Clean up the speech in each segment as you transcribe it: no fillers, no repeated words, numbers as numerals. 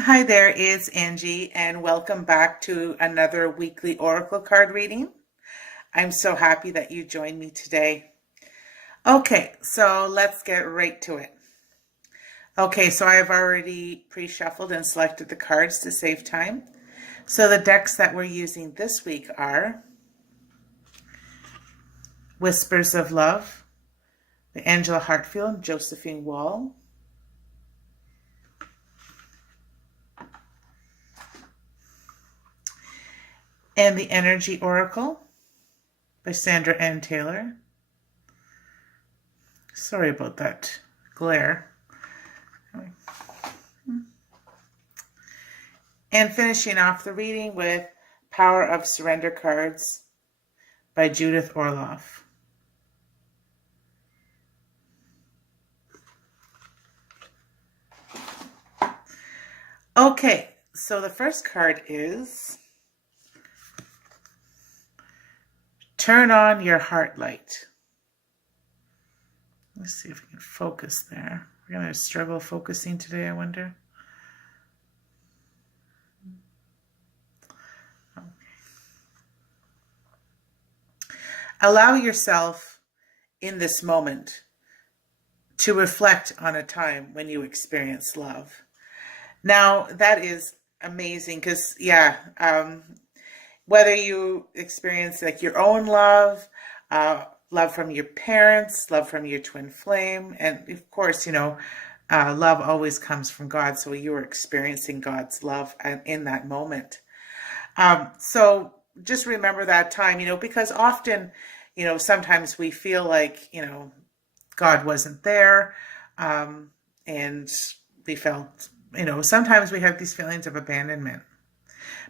Hi there, it's Angie, and welcome back to another weekly Oracle card reading. I'm so happy that you joined me today. Okay, so let's get right to it. Okay, so I've already pre-shuffled and selected the cards to save time. So the decks that we're using this week are Whispers of Love, the Angela Hartfield and Josephine Wall, and the Energy Oracle by Sandra Ann Taylor. Sorry about that glare. And finishing off the reading with Power of Surrender cards by Judith Orloff. Okay, so the first card is Turn on Your Heart Light. Let's see if we can focus there. We're going to struggle focusing today, I wonder. Okay. Allow yourself in this moment to reflect on a time when you experienced love. Now, that is amazing because, whether you experience like your own love, love from your parents, love from your twin flame, and of course, love always comes from God. So you are experiencing God's love in that moment. So just remember that time, because often, sometimes we feel like, God wasn't there, and we felt, sometimes we have these feelings of abandonment.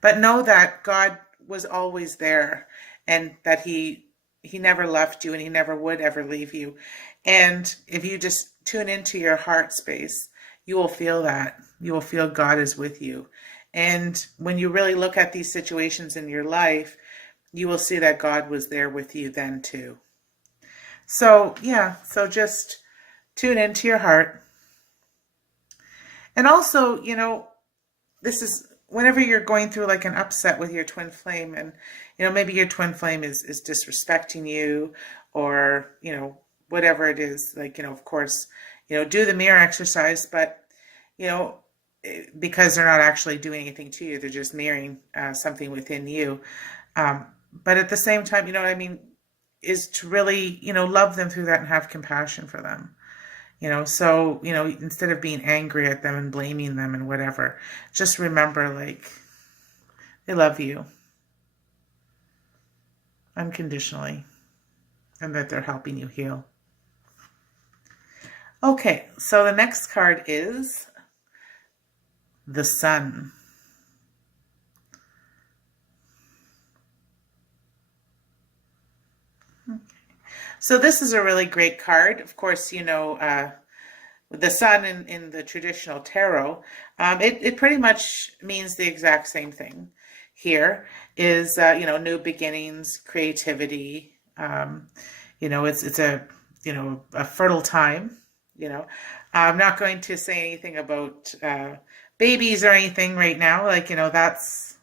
But know that God was always there, and that he never left you, and he never would ever leave you. And if you just tune into your heart space, you will feel that. You will feel God is with you. And when you really look at these situations in your life, you will see that God was there with you then too. So just tune into your heart. And also, this is whenever you're going through like an upset with your twin flame, and maybe your twin flame is disrespecting you, or whatever it is, like, of course, do the mirror exercise, but because they're not actually doing anything to you, they're just mirroring something within you. But at the same time, what I mean is to really love them through that and have compassion for them. So, instead of being angry at them and blaming them and whatever, just remember, like, they love you unconditionally, and that they're helping you heal. Okay, so the next card is the Sun. Okay. So this is a really great card. Of course, the sun in the traditional tarot, it pretty much means the exact same thing. Here is, new beginnings, creativity. It's a fertile time. I'm not going to say anything about babies or anything right now. Like, that's,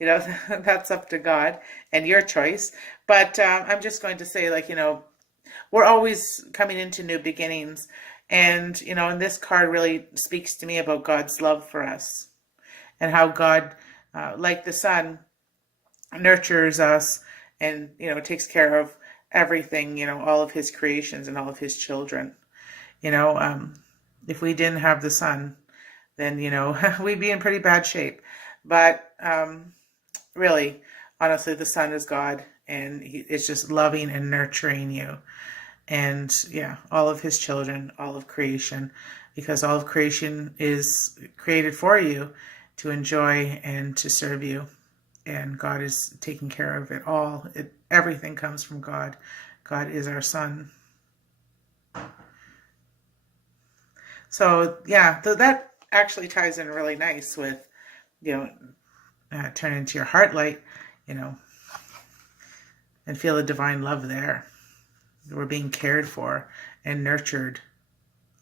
that's up to God and your choice. But I'm just going to say, like, we're always coming into new beginnings. And, and this card really speaks to me about God's love for us, and how God, like the sun, nurtures us and, takes care of everything, all of his creations and all of his children. If we didn't have the sun, then, we'd be in pretty bad shape. But really, honestly, the sun is God, and it's just loving and nurturing you. And all of his children, all of creation, because all of creation is created for you to enjoy and to serve you. And God is taking care of it all. Everything comes from God. God is our sun. So that actually ties in really nice with, turn into your heart light, and feel the divine love there. We're being cared for and nurtured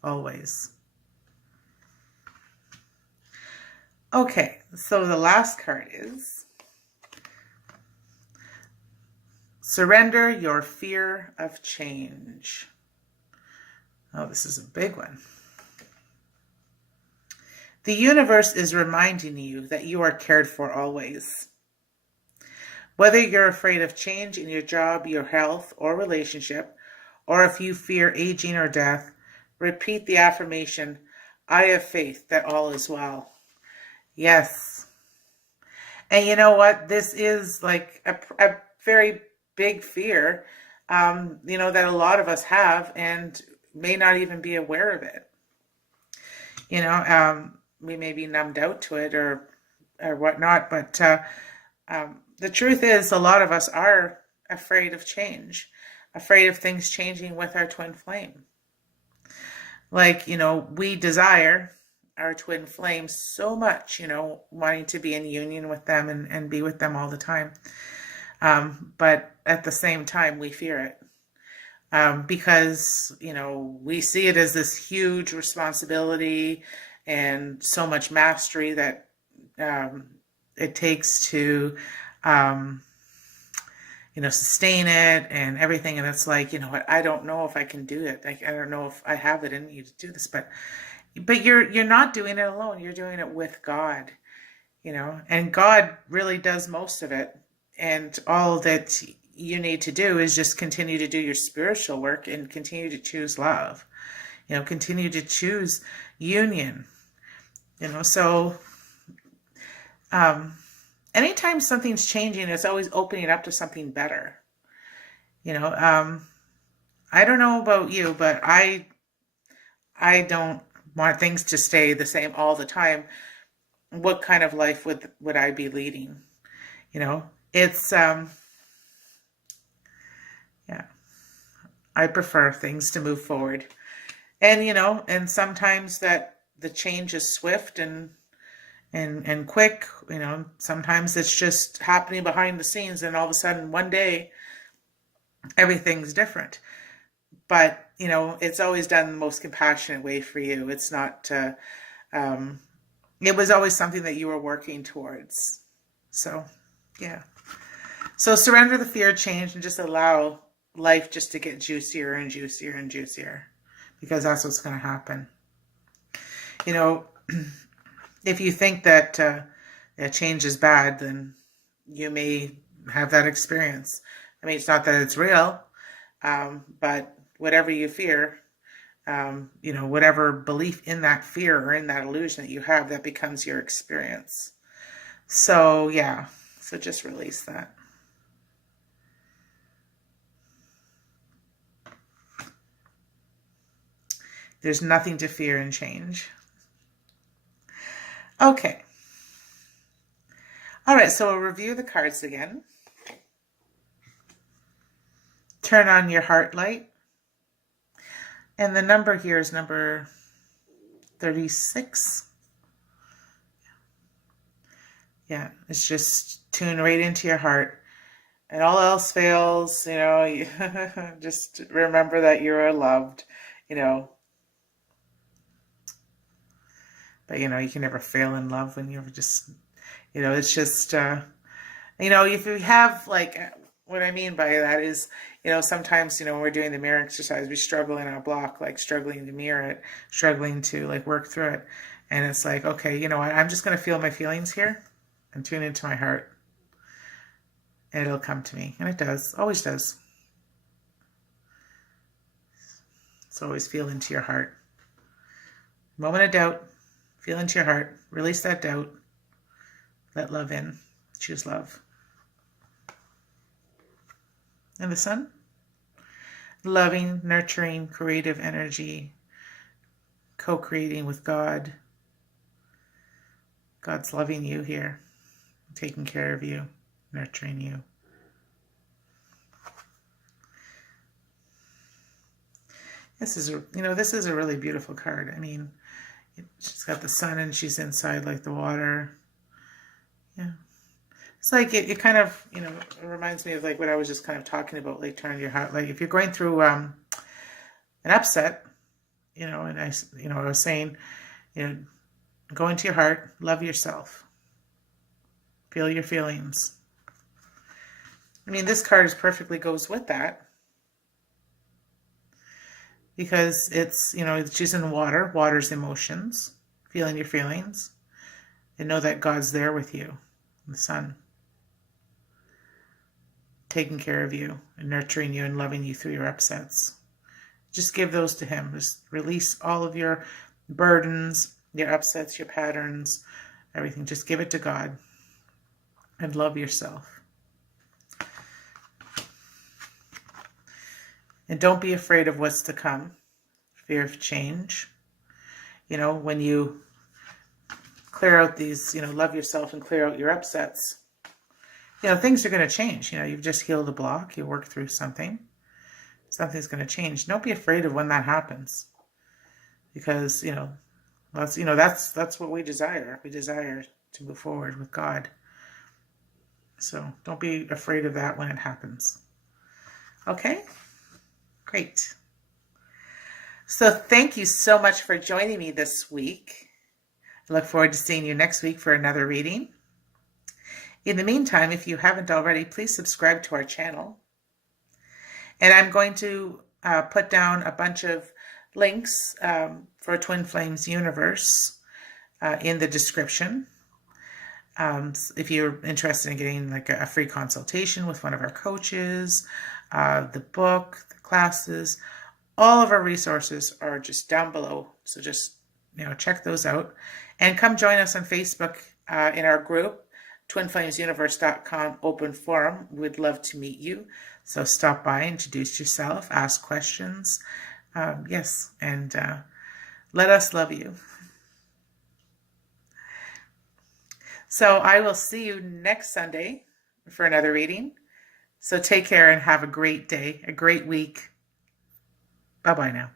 always. Okay, so the last card is surrender your fear of change. Oh, this is a big one. The universe is reminding you that you are cared for always. Whether you're afraid of change in your job, your health, or relationship, or if you fear aging or death, repeat the affirmation, I have faith that all is well. Yes. And you know what? This is like a very big fear, that a lot of us have and may not even be aware of it. We may be numbed out to it or whatnot, but the truth is a lot of us are afraid of change, afraid of things changing with our twin flame. Like, we desire our twin flame so much, wanting to be in union with them and be with them all the time. But at the same time, we fear it. Because, we see it as this huge responsibility and so much mastery that it takes to, sustain it and everything. And it's like, what, I don't know if I can do it. Like, I don't know if I have it in me to do this, but you're not doing it alone. You're doing it with God, and God really does most of it. And all that you need to do is just continue to do your spiritual work and continue to choose love, continue to choose union, so, anytime something's changing, it's always opening up to something better. I don't know about you, but I don't want things to stay the same all the time. What kind of life would I be leading? It's, I prefer things to move forward. And, and sometimes that the change is swift and quick, sometimes it's just happening behind the scenes and all of a sudden one day everything's different. But, it's always done the most compassionate way for you. It's not, it was always something that you were working towards. So, yeah. So surrender the fear of change and just allow life just to get juicier and juicier and juicier, because that's what's going to happen. If you think that change is bad, then you may have that experience. I mean, it's not that it's real, but whatever you fear, whatever belief in that fear or in that illusion that you have, that becomes your experience. So, yeah. So just release that. There's nothing to fear in change. Okay. All right, so we'll review the cards again. Turn on your heart light. And the number here is number 36. Yeah, it's just tune right into your heart. And all else fails, just remember that you're loved, But, you can never fail in love when you're just, it's just, if you have, like, what I mean by that is, sometimes, when we're doing the mirror exercise, we struggle in our block, like struggling to mirror it, struggling to, like, work through it. And it's like, okay, I'm just going to feel my feelings here and tune into my heart. And it'll come to me. And it does, always does. So always feel into your heart. Moment of doubt. Feel into your heart. Release that doubt. Let love in. Choose love. And the sun? Loving, nurturing, creative energy. Co-creating with God. God's loving you here. Taking care of you. Nurturing you. This is a really beautiful card. I mean, she's got the sun and she's inside like the water. Yeah. It's like it kind of, it reminds me of like what I was just kind of talking about, like turning your heart. Like if you're going through an upset, and I was saying, Go into your heart. Love yourself. Feel your feelings. I mean, this card perfectly goes with that because it's, it's using water. Water's emotions. Feeling your feelings. And know that God's there with you. The sun. Taking care of you and nurturing you and loving you through your upsets. Just give those to him. Just release all of your burdens, your upsets, your patterns, everything. Just give it to God and love yourself. And don't be afraid of what's to come. Fear of change. When you clear out these, love yourself and clear out your upsets, things are going to change. You've just healed a block. You work through something. Something's going to change. Don't be afraid of when that happens. Because, that's what we desire. We desire to move forward with God. So don't be afraid of that when it happens. Okay? Great. So thank you so much for joining me this week. I look forward to seeing you next week for another reading. In the meantime, if you haven't already, please subscribe to our channel. And I'm going to put down a bunch of links for Twin Flames Universe in the description. If you're interested in getting like a free consultation with one of our coaches, the book, the classes, all of our resources are just down below. So just, check those out. And come join us on Facebook in our group, twinflamesuniverse.com open forum. We'd love to meet you. So stop by, introduce yourself, ask questions. Yes, and let us love you. So I will see you next Sunday for another reading. So take care and have a great day, a great week. Bye-bye now.